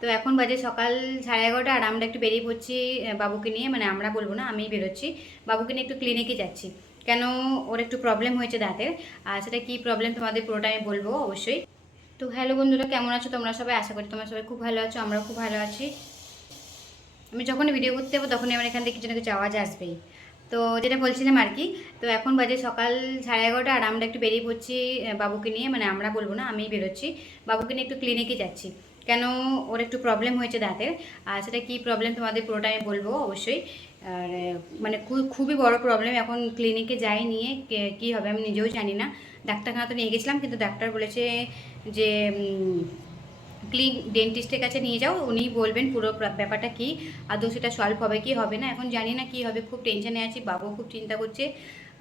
তো এখন বাজে সকাল সাড়ে এগারোটা আর আমরা একটু বেরিয়ে পড়ছি বাবুকে নিয়ে। মানে আমরা বলব না, আমিই বেরোচ্ছি। বাবুকে নিয়ে একটু ক্লিনিকে যাচ্ছি। কেন ওর একটু প্রবলেম হয়েছে দাঁতের। আর সেটা কী প্রবলেম তোমাদের পুরোটা আমি বলব অবশ্যই। তো হ্যালো বন্ধুরা, কেমন আছো তোমরা সবাই? আশা করি তোমরা সবাই খুব ভালো আছো, আমরাও খুব ভালো আছি। আমি যখনই ভিডিও করতে যাব তখনই আমার এখান থেকে কিছু না কিছু আওয়াজ আসবেই। তো যেটা বলছিলাম আর কি, তো এখন বাজে সকাল সাড়ে এগারোটা আর আমরা একটু বেরিয়ে পড়ছি বাবুকে নিয়ে। মানে আমরা বলব না, আমিই বেরোচ্ছি। বাবুকে নিয়ে একটু ক্লিনিকে যাচ্ছি। কেন ওর একটু প্রবলেম হয়েছে দাঁতের আর সেটা কী প্রবলেম তোমাদের পুরোটা আমি বলব অবশ্যই। আর মানে খুবই বড় প্রবলেম এখন ক্লিনিকে যাই নিয়ে কে- হবে আমি নিজেও জানি না। ডাক্তারখানা তো নিয়ে গেছিলাম, কিন্তু ডাক্তার বলেছে যে ক্লিন ডেন্টিস্টের কাছে নিয়ে যাও উনি বলবেন পুরো প্রা- ব্যাপারটা কি, আদৌ সেটা সলভ হবে কি হবে না, এখন জানি না কি হবে, খুব টেনশনে আছি, বাবাও খুব চিন্তা করছে,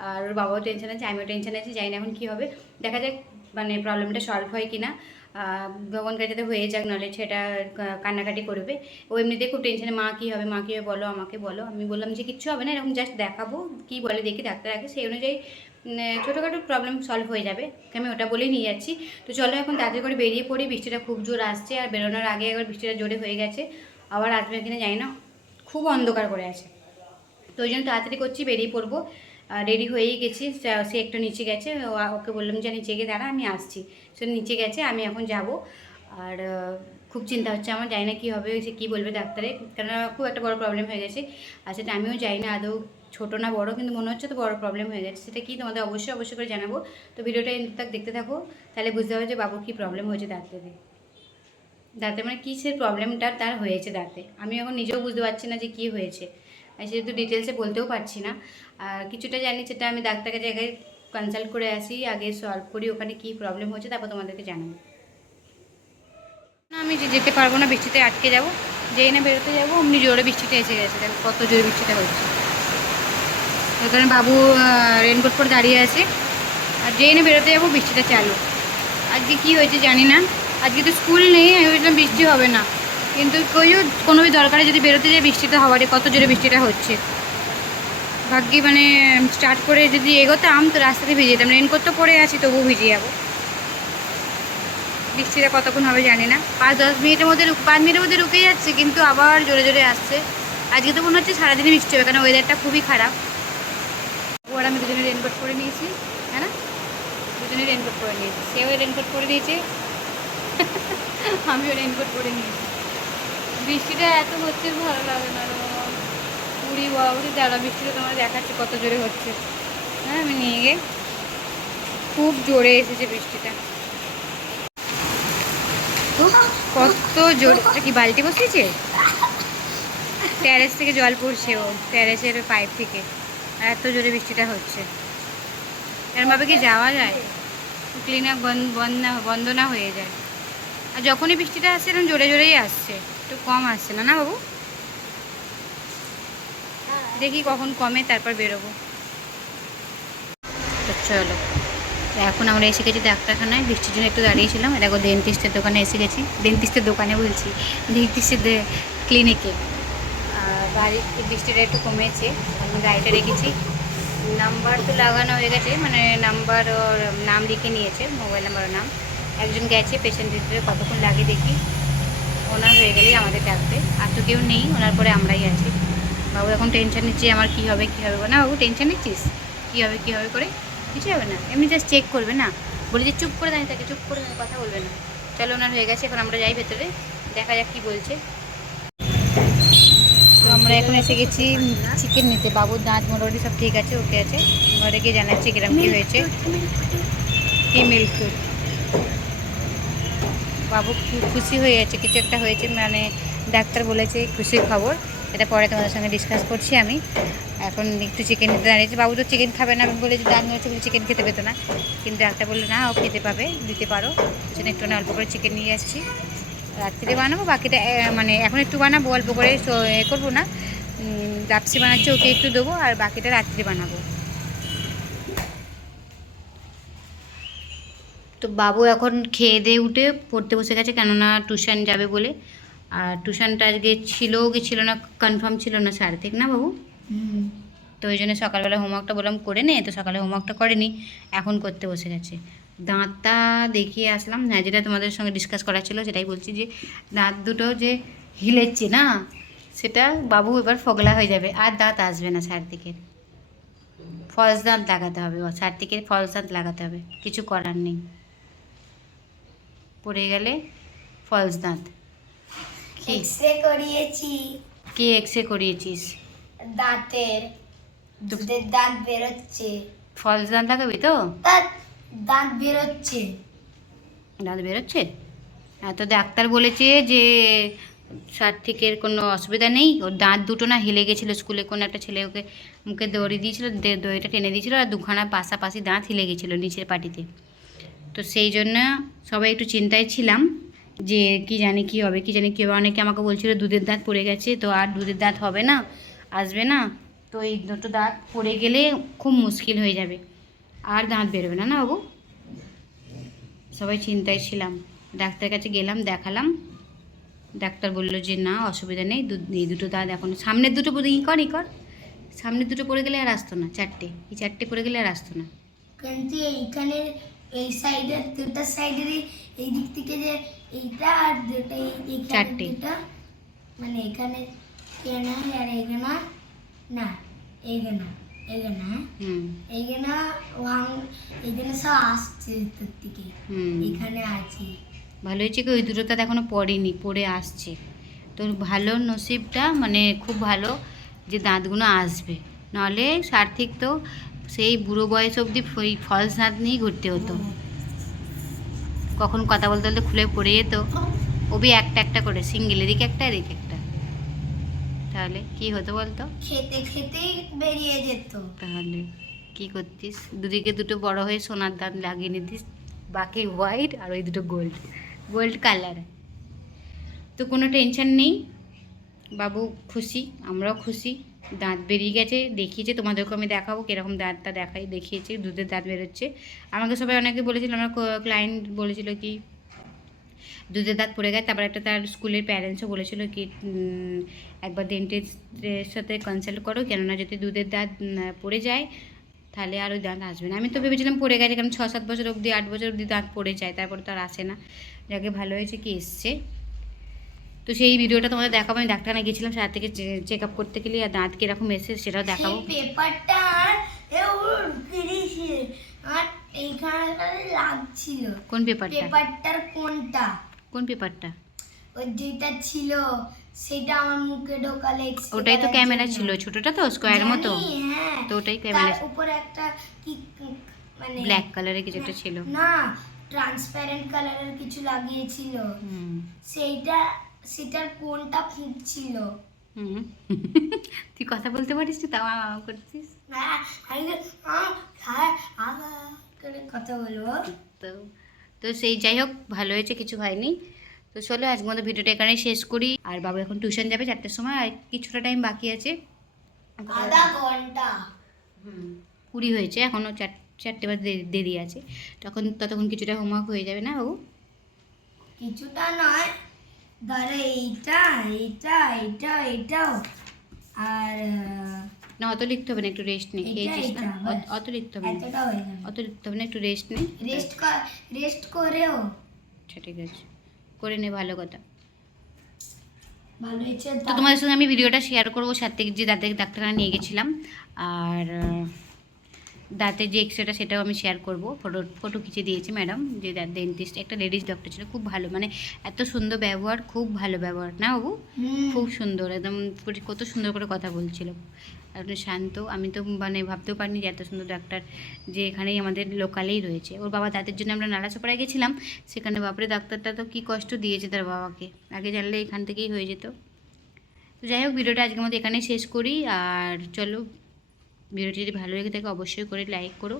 আর ওর বাবাও টেনশন আছে, আমিও টেনশন আছি, জানি না এখন কি হবে। দেখা যাক মানে প্রবলেমটা সলভ হয় কি না ভগবানকে যাতে হয়ে যাক, নাহলে সেটা কান্নাকাটি করবে। ও এমনিতে খুব টেনশনে মা, কী হবে? মা, কী হবে? বলো, আমাকে বলো। আমি বললাম যে, কিচ্ছু হবে না, এরকম জাস্ট দেখাবো, কি বলে দেখি ডাক্তার আগে। সেই অনুযায়ী ছোটোখাটো প্রবলেম সলভ হয়ে যাবে। আমি ওটা বলেই নিয়ে যাচ্ছি। তো চলো, এখন তাড়াতাড়ি করে বেরিয়ে পড়ি। বৃষ্টিটা খুব জোর আসছে, আর বেরোনোর আগে একবার বৃষ্টিটা জোরে হয়ে গেছে। আবার আসবে কিনা জানি না। খুব অন্ধকার করে আছে। তো ওই জন্য তাড়াতাড়ি করছি, বেরিয়ে পড়ব। রেডি হয়েই গেছি। সে- একটু নিচে গেছে ওকে বললাম যে নিচে গিয়ে দাঁড়া, আমি আসছি। সে নিচে গেছে, আমি এখন যাব। আর খুব চিন্তা হচ্ছে আমার, জানি না কী হবে সে কী বলবে ডাক্তারে। কেননা খুব একটা বড় প্রবলেম হয়ে গেছে। আর সেটা আমিও জানি না, আদৌ ছোটো না বড়, কিন্তু মনে হচ্ছে তো বড় প্রবলেম হয়ে গেছে। সেটা কি তোমাদের অবশ্যই অবশ্যই করে জানাব। তো ভিডিওটা তক দেখতে থাকো, তাহলে বুঝতে হবে যে বাবুর কী প্রবলেম হয়েছে দাঁতে দাঁতে মানে কী সে প্রবলেমটা তার হয়েছে দাঁতে। আমি এখন নিজেও বুঝতে পারছি না যে কী হয়েছে। সেহেতু ডিটেলসে বলতেও পারছি না। আর কিছুটা জানি সেটা আমি ডাক্তারের জায়গায় কনসাল্ট করে আসি, আগে সলভ করি, ওখানে কী প্রবলেম হচ্ছে, তারপর তোমাদেরকে জানাব। না, আমি যে যেতে পারব না, বৃষ্টিতে আটকে যাব। যেই না বেরোতে যাব, অমনি জোরে বৃষ্টিতে এসে গেছে। দেখো, কত জোরে বৃষ্টিটা হচ্ছে। এখানে বাবু রেনকোট পরে দাঁড়িয়ে আছে। আর যেই না বেরোতে যাব, বৃষ্টিটা চালু। আজকে কি হয়েছে জানি না। আজকে তো স্কুল নেই, আমি বৃষ্টি হবে না। কিন্তু যে কোনো দরকারে যদি বেরোতে যায় বৃষ্টিটা হওয়ারই কত জোরে বৃষ্টিটা হচ্ছে। ভাগ্যি মানে স্টার্ট করে যদি এগোতাম তো রাস্তাতে ভিজে যেতাম। রেনকোট তো পরে আছি, তবুও ভিজে যাব। বৃষ্টিটা কতক্ষণ হবে জানি না। পাঁচ, দশ মিনিটের মধ্যে পাঁচ মিনিটের মধ্যে রুকে যাচ্ছে, কিন্তু আবার জোরে জোরে আসছে। আজকে তো মনে হচ্ছে সারাদিনই বৃষ্টি হবে কারণ ওয়েদারটা খুবই খারাপ। ওর আমি দুজনে রেনকোট পরে নিয়েছি হ্যাঁ না? দুজনে রেনকোট পরে নিয়েছি। সেও রেনকোট পরে নিয়েছে, আমিও রেনকোট পরে নিয়েছি। বৃষ্টিটা এত হচ্ছে, ভালো লাগে না। পুরি বাবুরি দাঁড়া, বৃষ্টিটা তোমার দেখাচ্ছে কত জোরে হচ্ছে। হ্যাঁ আমি নিয়ে গিয়ে খুব জোরে এসেছে বৃষ্টিটা। কত জোরে। কি বালতি বসিয়েছে? ট্যারেস থেকে জল পড়ছে ও ট্যারেসের পাইপ থেকে। এত জোরে বৃষ্টিটা হচ্ছে। এরমভাবে কি যাওয়া যায়? ক্লিন আপ বন্ধ না বন্ধ না হয়ে যায়। আর যখনই বৃষ্টিটা আসছে এরকম জোরে জোরেই আসছে। একটু কম আসছে না না বাবু? দেখি কখন কমে, তারপর বেরোবো। চলো। এখন আমরা এসে গেছি ডাক্তারখানায়। বৃষ্টির জন্য একটু দাঁড়িয়েছিলাম। দেখো ডেন্টিস্টের দোকানে এসে গেছি। ডেন্টিস্টের দোকানে বলছি ডেন্টিস্টের ক্লিনিকে বাড়ির বৃষ্টিটা একটু কমেছে। আমি গাড়িটা রেখেছি। নাম্বার তো লাগানো হয়ে গেছে। মানে নাম্বার ওর নাম লিখে নিয়েছে। মোবাইল নাম্বার নাম। একজন গেছে পেশেন্ট ভিতরে কতক্ষণ লাগে দেখি। ওনার হয়ে গেলেই আমাদের ডাকবে। আর তো কেউ নেই ওনার পরে আমরাই আছি। বাবু এখন টেনশন নিচ্ছি আমার কী হবে কী হবে? না বাবু টেনশন নিচ্ছিস? কী হবে কী হবে করে? কিছু হবে না। এমনি জাস্ট চেক করবে না। বলি যে চুপ করে দাঁড়িয়ে থাকে চুপ করে দাঁড়িয়ে কথা বলবে না। চলো ওনার হয়ে গেছে এখন আমরা যাই ভেতরে। দেখা যাক কী বলছে। তো আমরা এখন এসে গেছি চিকেন নিতে। বাবুর দাঁত মোটামুটি সব ঠিক আছে ওকে আছে। ঘরে গিয়ে জানাচ্ছি কিরম কী হয়েছে। কি মিল্ক বাবু খুব খুশি হয়ে যাচ্ছে কিছু একটা হয়েছে মানে ডাক্তার বলেছে খুশির খবর এটা পরে তোমাদের সঙ্গে ডিসকাস করছি আমি। এখন একটু চিকেন নিতে দাঁড়িয়েছি, বাবু তো চিকেন খাবে না আমি বলেছি যে দাঁত হচ্ছে চিকেন খেতে পেতো না। কিন্তু ডাক্তার বলল, না, ও খেতে পাবে, দিতে পারো। সেজন্য একটু অল্প করে চিকেন নিয়ে আসছি। রাত্রিতে বানাবো, বাকিটা মানে এখন একটু বানাবো, অল্প করে এ করব না। লাপসি বানাচ্ছি, ওকে একটু দেবো, আর বাকিটা রাত্রে বানাবো। তো বাবু এখন খেয়ে দিয়ে উঠে পড়তে বসে গেছে কেননা টিউশন যাবে বলে। আর টিউশনটা আজকে ছিল কি ছিল না কনফার্ম ছিল না স্যার ঠিক না বাবু? তো ওই জন্য সকালবেলা হোমওয়ার্কটা বললাম করে নে তো সকালে হোমওয়ার্কটা করেনি এখন করতে বসে গেছে। দাঁতটা দেখিয়ে আসলাম হ্যাঁ যেটা তোমাদের সঙ্গে ডিসকাস করা ছিল সেটাই বলছি যে দাঁত দুটো যে হিলেচ্ছে না সেটা বাবু এবার ফগলা হয়ে যাবে আর দাঁত আসবে না চারদিকে ফলস দাঁত লাগাতে হবে চারদিকে ফলস দাঁত লাগাতে হবে কিছু করার নেই। পড়ে গেলে ফলস দাঁত। এক্সরে করিয়েছি। কি এক্সরে করিয়েছিস? দাঁতের। দুধের দাঁত বেরোচ্ছে। ফলস দাঁত লাগাবি তো? দাঁত বেরোচ্ছে। দাঁত বেরোচ্ছে? হ্যাঁ তো ডাক্তার বলেছে যে সার্থিকের কোনো অসুবিধা নেই। ওর দাঁত দুটো না হেলে গেছিল স্কুলে। কোনো একটা ছেলে ওকে মুখে দড়ি দিয়েছিল দড়িটা টেনে দিয়েছিল আর দুখানা পাশাপাশি দাঁত হিলে গেছিল নিচের পাটিতে। তো সেই জন্য সবাই একটু চিন্তায় ছিলাম যে কি জানি কি হবে, কি জানি কি হবে। অনেকে আমাকে বলছিল দুধের দাঁত পড়ে গেছে, তো আর দুধের দাঁত হবে না, আসবে না। তো এই দুটো দাঁত পড়ে গেলে খুব মুশকিল হয়ে যাবে। আর দাঁত বেরোবে না না বাবু? সবাই চিন্তায় ছিলাম। ডাক্তারের কাছে গেলাম, দেখালাম। ডাক্তার বলল যে, না, অসুবিধা নেই এই দুটো দাঁত এখন, সামনের দুটো বোধ ই কর ই কর। সামনের দুটো পড়ে গেলে আর আসতো না, চারটে। এই চারটে পড়ে গেলে আর আসতো না। কিন্তু এইখানে এই সাইডের দুটো সাইডের এই দিক থেকে যে এইটা আর দুটো এই- চারটে। মানে এখানে এখানে আর এখানে না এখানে এখানে হুম। এখানে ওয়াং এখানে সব আসছে থেকে। হুম। এখানে আছে। ভালো হয়েছে কি ওই দুটো দাঁত এখনও পড়েনি পড়ে আসছে। তোর ভালো নসিবটা মানে খুব ভালো যে দাঁতগুলো আসবে। নাহলে সার্থিক তো সেই বুড়ো বয়স অবধি ওই ফলস দাঁত নিয়েই ঘুরতে হতো। কখন কথা বলতে বলতে খুলে পড়ে যেত। ওবি একটা একটা করে সিঙ্গেল এদিকে একটা এদিকে একটা। তাহলে কি হতো বলতো? খেতে খেতেই বেরিয়ে যেত। তাহলে কি করতিস? দুদিকে দুটো বড় হয়ে সোনার দাঁত লাগিয়ে নিতিস বাকি হোয়াইট আর ওই দুটো গোল্ড গোল্ড কালার তো কোনো টেনশন নেই। বাবু খুশি আমরাও খুশি। দাঁত বেরিয়ে গেছে দেখিয়েছে তোমাদেরকে আমি দেখাবো কীরকম দাঁতটা দেখাই, দেখিয়েছে, দুধের দাঁত বেরোচ্ছে। আমাকে সবাই অনেকে বলেছিল, আমার ক্লায়েন্ট বলেছিল কি, দুধের দাঁত পড়ে গেছে। তারপর একটা তার স্কুলের প্যারেন্টসও বলেছিল কি একবার ডেন্টিস্টের সাথে কনসাল্ট করো, কেননা যদি দুধের দাঁত পড়ে যায়, তাহলে আর ওই দাঁত আসবে না। আমি তো ভেবেছিলাম পড়ে গেছে, কারণ ছ সাত বছর অবধি, আট বছর অবধি দাঁত পড়ে যায়, তারপর তো আর আসে না। যাকে ভালো হয়েছে, কি এসছে? তো সেই ভিডিওটা তোমাদের দেখাবো। আমি ডাক্তারখানে গেছিলাম সারা থেকে চেক আপ করতে গেলে আর দাঁত কীরকম এসে সেটাও দেখাবো। পেপারটা লাগছিল। কোন পেপারটা? পেপারটার কোনটা? কোন পেপারটা? ওই যেটা ছিল সেটা আমার মুখে ঢোকালে ওটাই তো ক্যামেরা ছিল ছোটটা তো স্কোয়ার মতো? হ্যাঁ। তো ওটাই ক্যামেরা উপরে একটা কি মানে ব্ল্যাক কালারের কিছু একটা ছিল। না ট্রান্সপারেন্ট কালারের কিছু লাগিয়েছিল। হুম। সেইটা সেটার কোনটা ফুটছিল হুম। তুই কথা বলতে পারিস তো তাও আমা করছিস। না আমি করে কথা বলব। তো তো সেই যাই হোক ভালো হয়েছে কিছু হয়নি। তো চলো আজকে মতো ভিডিওটা এখানেই শেষ করি। আর বাবু এখন টিউশন যাবে চারটের সময় আর কিছুটা টাইম বাকি আছে। আধা ঘণ্টা। হুম কুড়ি হয়েছে এখনও চার চারটে বার দেরি- দেরি আছে। তখন ততক্ষণ কিছুটা হোমওয়ার্ক হয়ে যাবে না বাবু? কিছুটা নয়। ধরো এইটা এইটা এইটা এইটাও। আর না অত লিখতে হবে না একটু রেস্ট নে খেয়েছিস না? অত- লিখতে হবে না। অত লিখতে হবে না একটু রেস্ট নে। রেস্ট রেস্ট করেও। আচ্ছা ঠিক আছে। করে নে ভালো কথা। ভালো তো তোমাদের সঙ্গে আমি ভিডিওটা শেয়ার করব সাথে যে দাঁতের ডাক্তারখানা নিয়ে গেছিলাম। আর দাঁতের যে এক্সরেটা সেটাও আমি শেয়ার করব। ফটো ফটো খিচে দিয়েছি ম্যাডাম যে ডেন্টিস্ট একটা লেডিস ডক্টর ছিল খুব ভালো। মানে এত সুন্দর ব্যবহার খুব ভালো ব্যবহার না বাবু? খুব সুন্দর একদম কত সুন্দর করে কথা বলছিল। একদম শান্ত আমি তো মানে ভাবতেও পারিনি যে এত সুন্দর ডাক্তার যে এখানেই আমাদের লোকালেই রয়েছে। ওর বাবা দাঁতের জন্য আমরা নালাচোপাড়ায় গেছিলাম সেখানে বাপরে ডাক্তারটা তো কী কষ্ট দিয়েছে তার বাবাকে। আগে জানলে এখান থেকেই হয়ে যেত। তো যাই হোক ভিডিওটা আজকের মতো এখানেই শেষ করি আর চলো ভিডিওটি যদি ভালো লেগে থাকে অবশ্যই করে লাইক করো।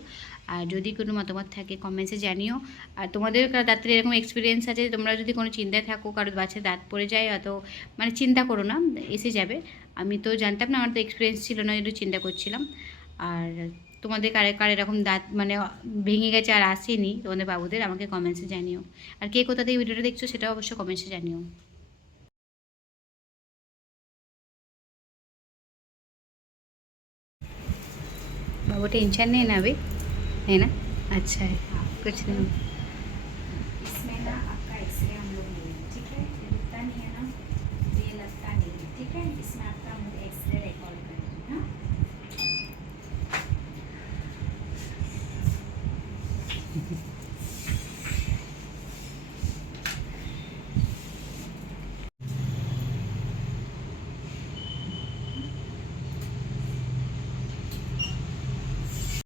আর যদি কোনো মতামত থাকে কমেন্টসে জানিও। আর তোমাদের দাঁতের এরকম এক্সপিরিয়েন্স আছে, তোমরা যদি কোনো চিন্তায় থাকো, কারও বাচ্চার দাঁত পড়ে যায়, অত মানে চিন্তা করো না, এসে যাবে। আমি তো জানতাম না, আমার তো এক্সপিরিয়েন্স ছিল না, একটু চিন্তা করছিলাম। আর তোমাদের কারে কার এরকম দাঁত মানে ভেঙে গেছে আর আসেনি, তোমাদের বাবুদের, আমাকে কমেন্টসে জানিও। আর কে কোথা থেকে ভিডিওটা দেখছ, সেটাও অবশ্যই কমেন্টসে জানিও। ఒకటి ఇంచండి అవి. నేనా? అచ్చాయి కూర్చున్నాను.